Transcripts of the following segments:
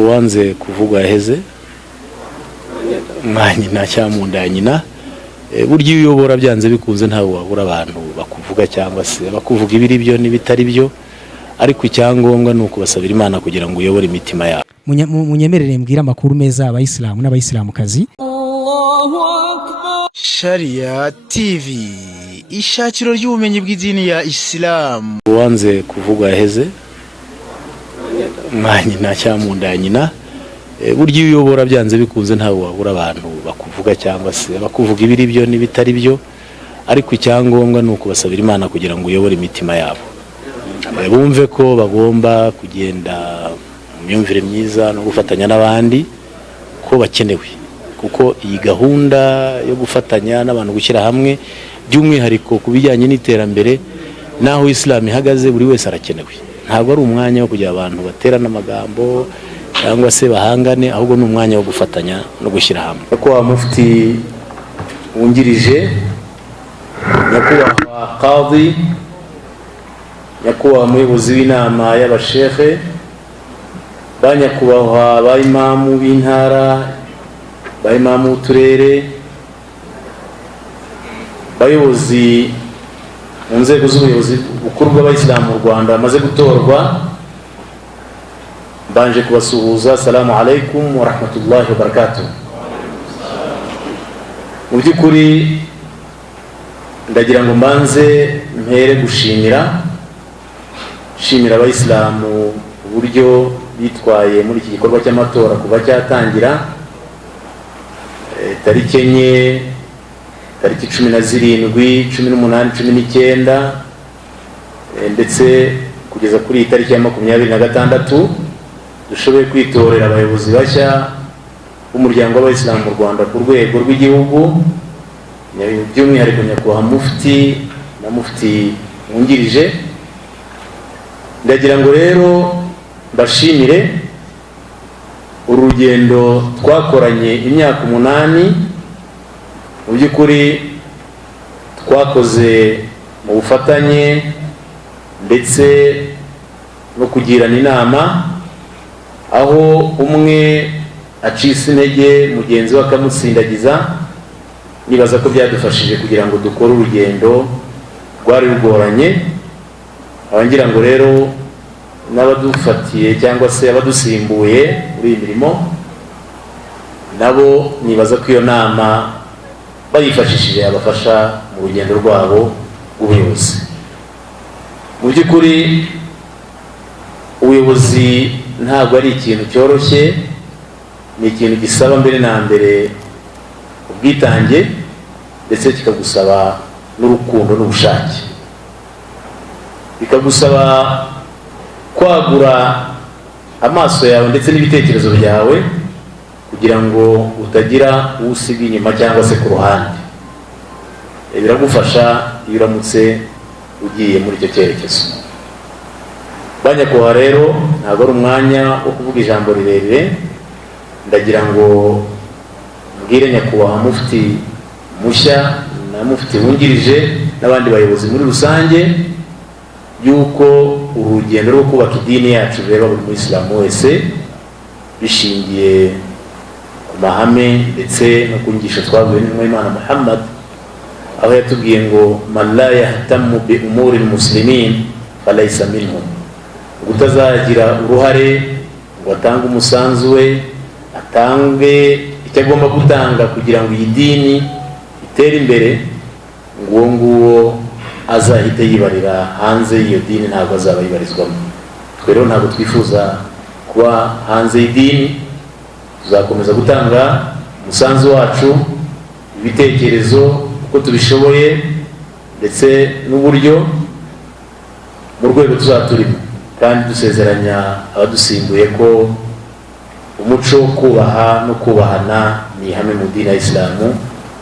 Uwanze kuvugwa yaheze mwanyina cyamunda nyina buryo uyobora byanze bikunze ntawe wabura abantu bakuvuga cyangwa se bakuvuga ibiri byo nibitari byo ariko icyangombwa nuko basabira Imana kugira ngo uyobore imitima yabo. Munyemerere mbwira amakuru meza abayisilamu n'abayisilamukazi. Sharia TV ishakiro ry'ubumenyi bw'idini ya Islam. Uwanze kuvugwa yaheze mwanyina cyamunda nyina buryo uyobora byanze bikunze ntawe wabura abantu bakuvuga cyangwa se bakuvuga ibiri byo nibitari byo ariko icyangombwa nuko basabira Imana kugira ngo uyobore imitima yabo, bumve ko bagomba kugenda mu myumvire myiza no gufatanya n'abandi ko bakenewe, kuko iyi gahunda yo gufatanya n'abantu gushyira hamwe by'umwihariko kubijyanye n'iterambere naho Islam ihagaze buri wese arakenewe. Ntabwo ari umwanya wo kugira abantu baterana amagambo cyangwa se bahangane, ahubwo ni umwanya wo gufatanya no gushyira hamwe. Ko mufti wungirije nyakubahwa Qadhi, nyakubahwa muyobozi w'inama y'abashehe, banyakubahwa b'imamu b'intara, b'imamu b'uturere, bayobozi mu nzego z'ubuyobozi bukuru bw'abayisilamu mu Rwanda bamaze gutorwa, mbanje kubasuhuza. Assalamu alaikum wa rahmatullahi wa barakatuh. Mu by'ukuri ndagira ngo mbanze mpere gushimira abayisilamu uburyo bitwaye muri iki gikorwa cy'amatora kuva cyatangira tariki enye, tariki 17, 18, 19 ndetse kugeza kuri iyi tariki ya 26 dushoboye kwitorera abayobozi bashya b'umuryango w'abayisilamu mu Rwanda ku rwego rw'igihugu, by'umwihariko nyakubahwa mufti na mufti wungirije. Ndagira ngo rero mbashimire urugendo twakoranye imyaka 8, mu by'ukuri twakoze mu bufatanye ndetse no kugirana inama, aho umwe acisa intege mugenzi we akamutsindagiza. Nibaza ko byadufashije kugira ngo dukore urugendo rwari rugoranye. Abangira ngo rero n'abadufatiye cyangwa se abadusimbuye muri iyi mirimo nabo nibaza ko iyo nama bayifashishije abafasha mu rugendo rwabo rw'ubuyobozi. Mu by'ukuri ubuyobozi ntabwo ari ikintu cyoroshye, ni ikintu gisaba mbere na mbere ubwitange ndetse kikagusaba n'urukundo n'ubushake, bikagusaba kwagura amaso yawe ndetse n'ibitekerezo byawe kugira ngo utagira usiga inyuma cyangwa se ku ruhande. Biragufasha iyo uramutse ugiye muri icyo cyerekezo. Banyakubahwa rero ntabwo ari umwanya wo kuvuga ijambo rirerire, ndagira ngo mbwire nyakubahwa mufti mushya na mufti wungirije n'abandi bayobozi muri rusange yuko urugendo rwo kubaka idini yacu rero buri muyisilamu wese bishingiye ku mahame ndetse no ku nyigisho twavuye n'Imana Muhammad, aho yatubwiye ngo man la yahtamu bi umuri almuslimin falaysa minhum, utazagira uruhare ngo atange umusanzu we, atange icyo agomba gutanga kugira ngo iyi dini itere imbere, ngo nguwo azahite yibarira hanze y'iyo dini, ntabwo azaba yibarizwamo. Twe rero ntabwo twifuza kuba hanze y'idini, tuzakomeza gutanga umusanzu wacu, ibitekerezo uko tubishoboye ndetse n'uburyo mu rwego tuzaturimo, kandi dusezeranya abadusimbuye ko umuco wo kubaha no kubahana ni ihame mu dini ya Islamu,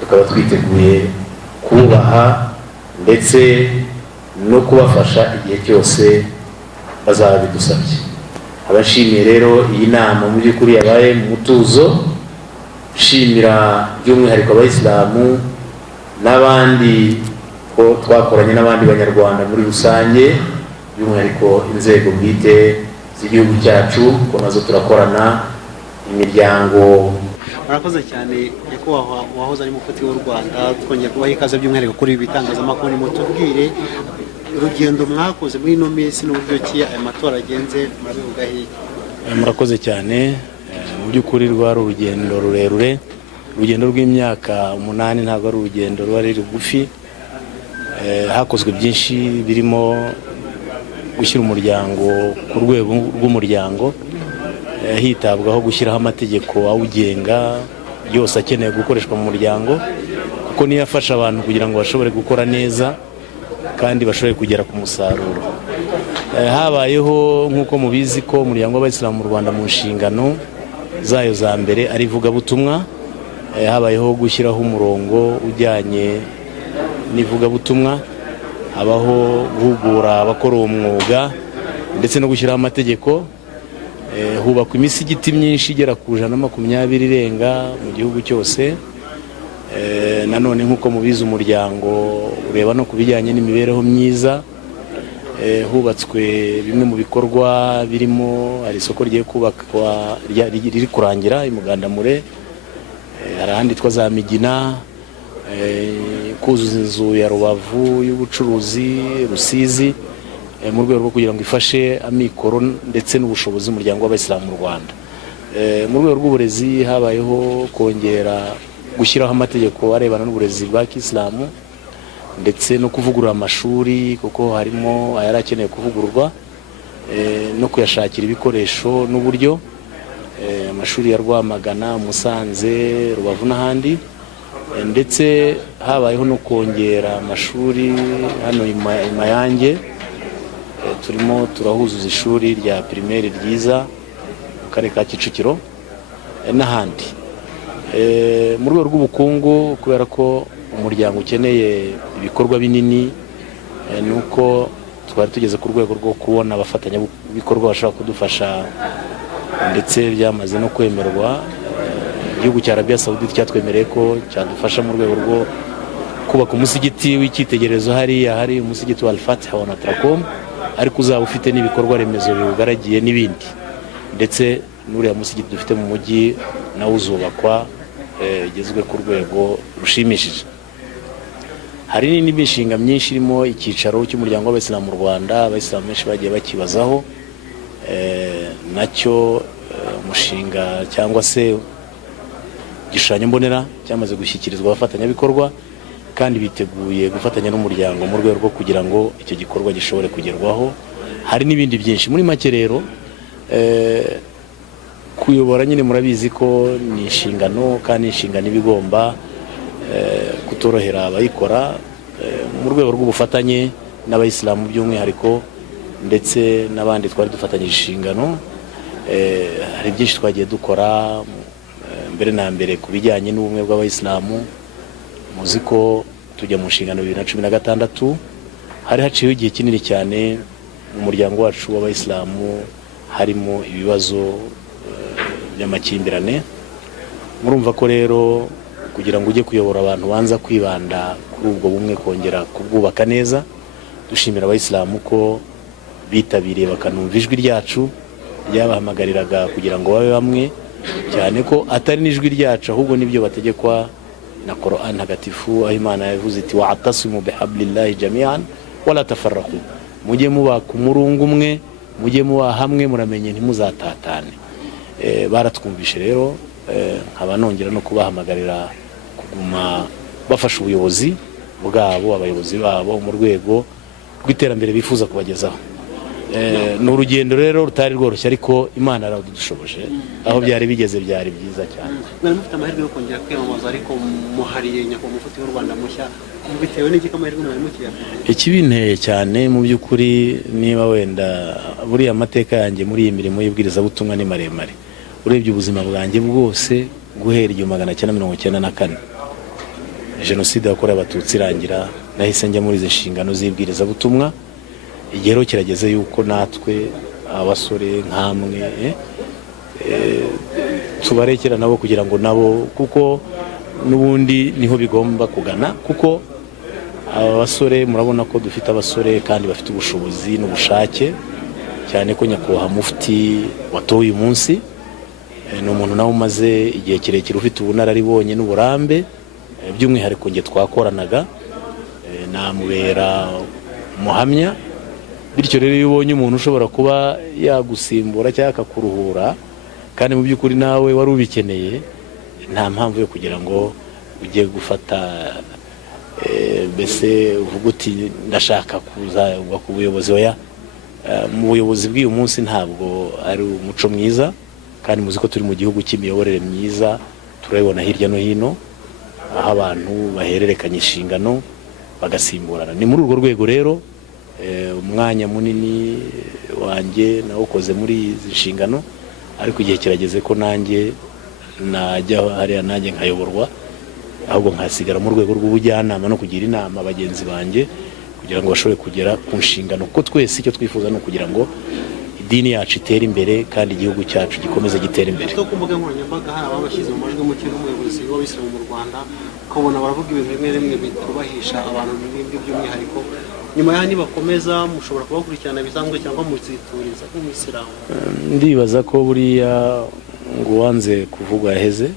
tukaba twiteguye kubaha ndetse no kubafasha igihe cyose bazaba bidusabye. Abashimiye rero iyi nama mu by'ukuri yabaye mu mutuzo, shimira by'umwihariko abayisilamu n'abandi ko twakoranye n'abandi banyarwanda muri rusange, by'umwihariko inzego bwite z'igihugu cyacu, ko nazo turakorana imiryango. Murakoze cyane nyakubahwa wahoze ari mufti w'u Rwanda, twongeye kubaha ikaze by'umwihariko kuri ibi bitangazamakuru. Mutubwire urugendo mwakoze muri ino minsi n'uburyo ki aya matora agenze, murabivuga hirya. Murakoze cyane. Mu by'ukuri rwari urugendo rurerure, urugendo rw'imyaka 8, ntabwo ari urugendo rwari rugufi. Hakozwe byinshi birimo gushyira umuryango ku rwego rw'umuryango, hitabwaho gushyiraho amategeko awugenga yose akeneye gukoreshwa mu muryango, kuko niyo afasha abantu kugira ngo bashobore gukora neza kandi bashobore kugera ku musaruro. Habayeho nk'uko mubizi ko umuryango w'Abayisilamu mu Rwanda mu nshingano zayo za mbere ari ivugabutumwa. Habayeho gushyiraho umurongo ujyanye n'ivugabutumwa, habaho guhugura abakora uwo mwuga ndetse no gushyiraho amategeko. Hubakwa imisigiti myinshi igera ku 120 irenga mu gihugu cyose. Nanone nk'uko mubizi umuryango ureba no ku bijyanye n'imibereho myiza. Hubatswe bimwe mu bikorwa birimo hari isoko rigiye kubakwa riri kurangira i Mugandamure, hari ahandi twa Migina, kuzuza inzu ya Rubavu y'ubucuruzi Rusizi, mu rwego rwo kugira ngo ifashe amikoro ndetse n'ubushobozi umuryango w'Abayisilamu mu Rwanda. Mu rwego rw'uburezi habayeho kongera gushyiraho amategeko arebana n'uburezi bwa Kisilamu ndetse no kuvugurura amashuri, kuko harimo ayari akeneye kuvugururwa, no kuyashakira ibikoresho n'uburyo. Amashuri ya Rwamagana, Musanze, Rubavu n'ahandi, ndetse habayeho no kongera amashuri hano i Mayange. Turimo turahuzuza ishuri rya primaire ryiza mu karere ka Kicukiro n'ahandi. Mu rwego rw'ubukungu, kubera ko umuryango ukeneye ibikorwa binini, nuko twari tugeze ku rwego rwo kubona abafatanyabikorwa bashobora kudufasha, ndetse byamaze no kwemerwa. Igihugu cya Arabia Saudite cyatwemereye ko cyadufasha mu rwego rwo kubaka umusigiti w'icyitegererezo hariya, hari umusigiti wa Al-Fatiha wa Natracom, ariko uzaba ufite n'ibikorwa remezo biwugaragiye n'ibindi, ndetse n'uriya musigiti dufite mu mujyi nawe uzubakwa, igezwe ku rwego rushimishije. Hari n'indi mishinga myinshi irimo icyicaro cy'umuryango w'Abayisilamu mu Rwanda, Abayisilamu benshi bagiye bakibazaho. Nacyo umushinga cyangwa se igishushanyo mbonera cyamaze gushyikirizwa abafatanyabikorwa, kandi biteguye gufatanya n'umuryango mu rwego rwo kugira ngo icyo gikorwa gishobore kugerwaho. Hari n'ibindi byinshi. Muri make rero, kuyobora nyine murabizi ko ni inshingano, kandi inshingano ibigomba kutorohera abayikora, mu rwego rw'ubufatanye n'Abayisilamu by'umwihariko ndetse n'abandi twari dufatanyije inshingano. Hari byinshi twagiye dukora mbere na mbere ku bijyanye n'ubumwe bw'Abayisilamu. Muzi ko tujya mu nshingano 2016, hari haciyeho igihe kinini cyane mu muryango wacu w'Abayisilamu harimo ibibazo by'amakimbirane. Murumva ko rero kugira ngo ujye kuyobora abantu banza kwibanda kuri ubwo bumwe, kongera kubwubaka neza. Dushimira Abayisilamu ko bitabiriye bakanumva ijwi ryacu ryabahamagariraga kugira ngo babe bamwe, cyane ko atari n'ijwi ryacu ahubwo nibyo bategekwa na Qur'an ntagatifu, aho Imana yavuze iti wa'tasimu bihablillahi jami'an wala tafarraqu, mujye muba ku murungu umwe, mujye muba hamwe, muramenye ntimuzatatane. Baratwumvishe rero, nkaba nongera no kubahamagarira kuguma bafasha ubuyobozi bwabo, abayobozi babo mu rwego rw'iterambere bifuza kubagezaho. Ni urugendo rero rutari rworoshye, ariko Imana yaradushoboje, aho byari bigeze byari byiza cyane. Mwari mufite amahirwe yo kongera kwiyamamaza, ariko muhariye nyakubahwa mufti w'u Rwanda mushya, bitewe n'iki amahirwe mwari mukiyafite? Ikibinteye cyane mu by'ukuri, niba wenda buriya amateka yanjye muri iyi mirimo y'ibwirizabutumwa ni maremare. Urebye ubuzima bwanjye bwose guhera 1994, Jenoside yakorewe Abatutsi irangira, nahise njya muri izi nshingano z'ibwirizabutumwa. Igero kirageze yuko natwe abasore nkamwe tubarekera nabo kugira ngo nabo, kuko n'ubundi niho bigomba kugana, kuko aba basore murabona ko dufite abasore kandi bafite ubushobozi n'ubushake, cyane ko nyakubahwa mufti watowe uyu munsi ni umuntu nawe umaze igihe kirekire ufite ubunararibonye n'uburambe, by'umwihariko nge twakoranaga, namubera umuhamya. Bityo rero iyo ubonye umuntu ushobora kuba yagusimbura cyangwa akakuruhura kandi mu by'ukuri nawe wari ubikeneye, nta mpamvu yo kugira ngo ujye gufata mbese uvuga uti ndashaka kuza ku buyobozi. Oya, mu buyobozi bw'uyu munsi ntabwo ari umuco mwiza, kandi muzi ko turi mu gihugu cy'imiyoborere myiza, turabibona hirya no hino aho abantu bahererekanya inshingano bagasimburana. Ni muri urwo rwego rero umwanya munini wanjye nawukoze muri izi nshingano, ariko igihe kirageze ko nanjye najya hariya nanjye nkayoborwa, ahubwo nkasigara mu rwego rw'ubujyanama no kugira inama bagenzi banjye kugira ngo bashobore kugera ku nshingano, kuko twese icyo twifuza ni ukugira ngo idini yacu itere imbere kandi igihugu cyacu gikomeze gitera imbere. Ku mbuga nkoranyambaga hari ababashyize mu majwi muke n'umuyobozi w'Abisilamu mu Rwanda, ukabona baravuga ibintu bimwe rimwe bitubahisha abantu n'ibindi by'umwihariko. Nyuma y'aho nibakomeza mushobora kubakurikirana bisanzwe cyangwa muzituriza nk'umuyisilamu? Ndibaza ko buriya ngo uwanze kuvugwa yaheze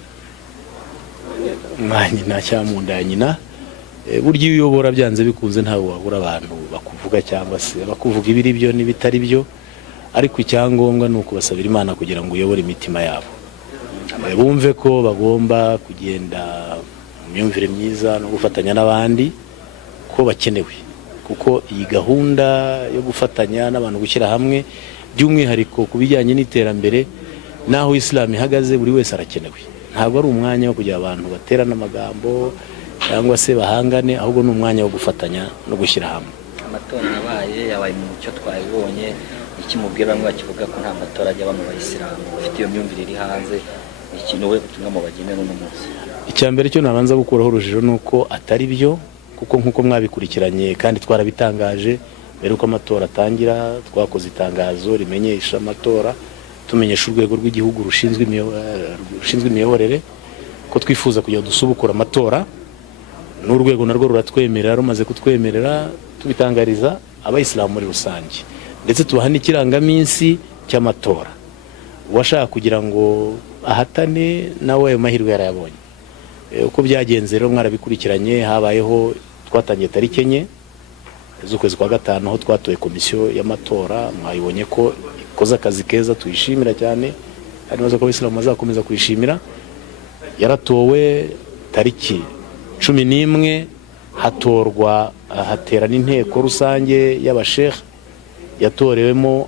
nka nyina cyangwa mu nda ya nyina. Burya iyo uyobora byanze bikunze ntawe wabura abantu bakuvuga cyangwa se bakuvuga ibiri byo n'ibitari byo, ariko icyangombwa ni ukubasabira Imana kugira ngo uyobore imitima yabo, bumve ko bagomba kugenda mu myumvire myiza no gufatanya n'abandi, ko bakenewe. Kuko iyi gahunda yo gufatanya n'abantu gushyira hamwe, by'umwihariko ku bijyanye n'iterambere n'aho Islam ihagaze, buri wese arakenewe. Ntabwo ari umwanya wo kugira abantu baterana amagambo cyangwa se bahangane, ahubwo ni umwanya wo gufatanya no gushyira hamwe. Amatora yabaye mu mucyo twabibonye, ikimubwira bamwe bakivuga ko nta matora ajya aba mu bayisilamu bafite iyo myumvire iri hanze, ikintu we ubutumwa mu bagenera uno munsi? Icya mbere cyo nabanza gukuraho urujijo ni uko atari byo, kuko nk'uko mwabikurikiranye kandi twarabitangaje mbere uko amatora atangira, twakoze itangazo rimenyesha amatora, tumenyesha urwego rw'igihugu rushinzwe imiyoborere ko twifuza kujya dusubukura amatora, n'urwego narwo ruratwemerera. Rumaze kutwemerera tubitangariza abayisilamu muri rusange, ndetse tubaha n'ikirangaminsi cy'amatora. Uwashaka kugira ngo ahatane nawe ayo mahirwe yarayabonye. Uko byagenze rero mwarabikurikiranye, habayeho twatangiye tariki 4 z'ukwezi kwa 5 aho twatoye komisiyo y'amatora. Mwayibonye ko ikoze akazi keza, tuyishimira cyane, kandi baza ko Abisilamu bazakomeza kuyishimira. Yaratowe tariki 11 hatorwa haterana inteko rusange y'abashehe, yatorewemo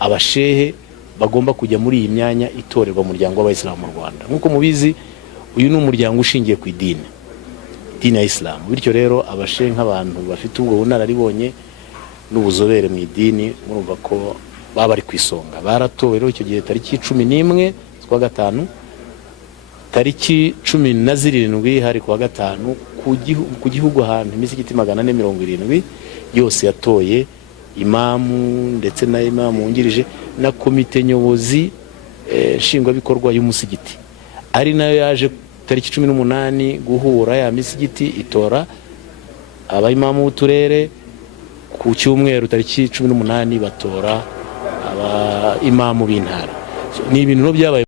abashehe bagomba kujya muri iyi myanya itorerwa mu muryango w'Abayisilamu mu Rwanda. Nk'uko mubizi, uyu ni umuryango ushingiye ku idini ya Islam. Bityo rero abashehe nk'abantu bafite ubwo bunararibonye n'ubuzobere mu idini, murumva ko baba bari ku isonga. Baratowe rero icyo gihe tariki 11 z'ukwa 5, tariki 17 hari kuwa 5 ku gihugu ahantu imisigiti 470 yose yatoye imamu ndetse na imamu wungirije na komite nyobozi nshingwabikorwa y'umusigiti, ari nayo yaje tariki 18 guhura ya misigiti itora abayimamu b'uturere. Ku cyumweru tariki 18 batora abayimamu b'intara. Ni ibintu byabaye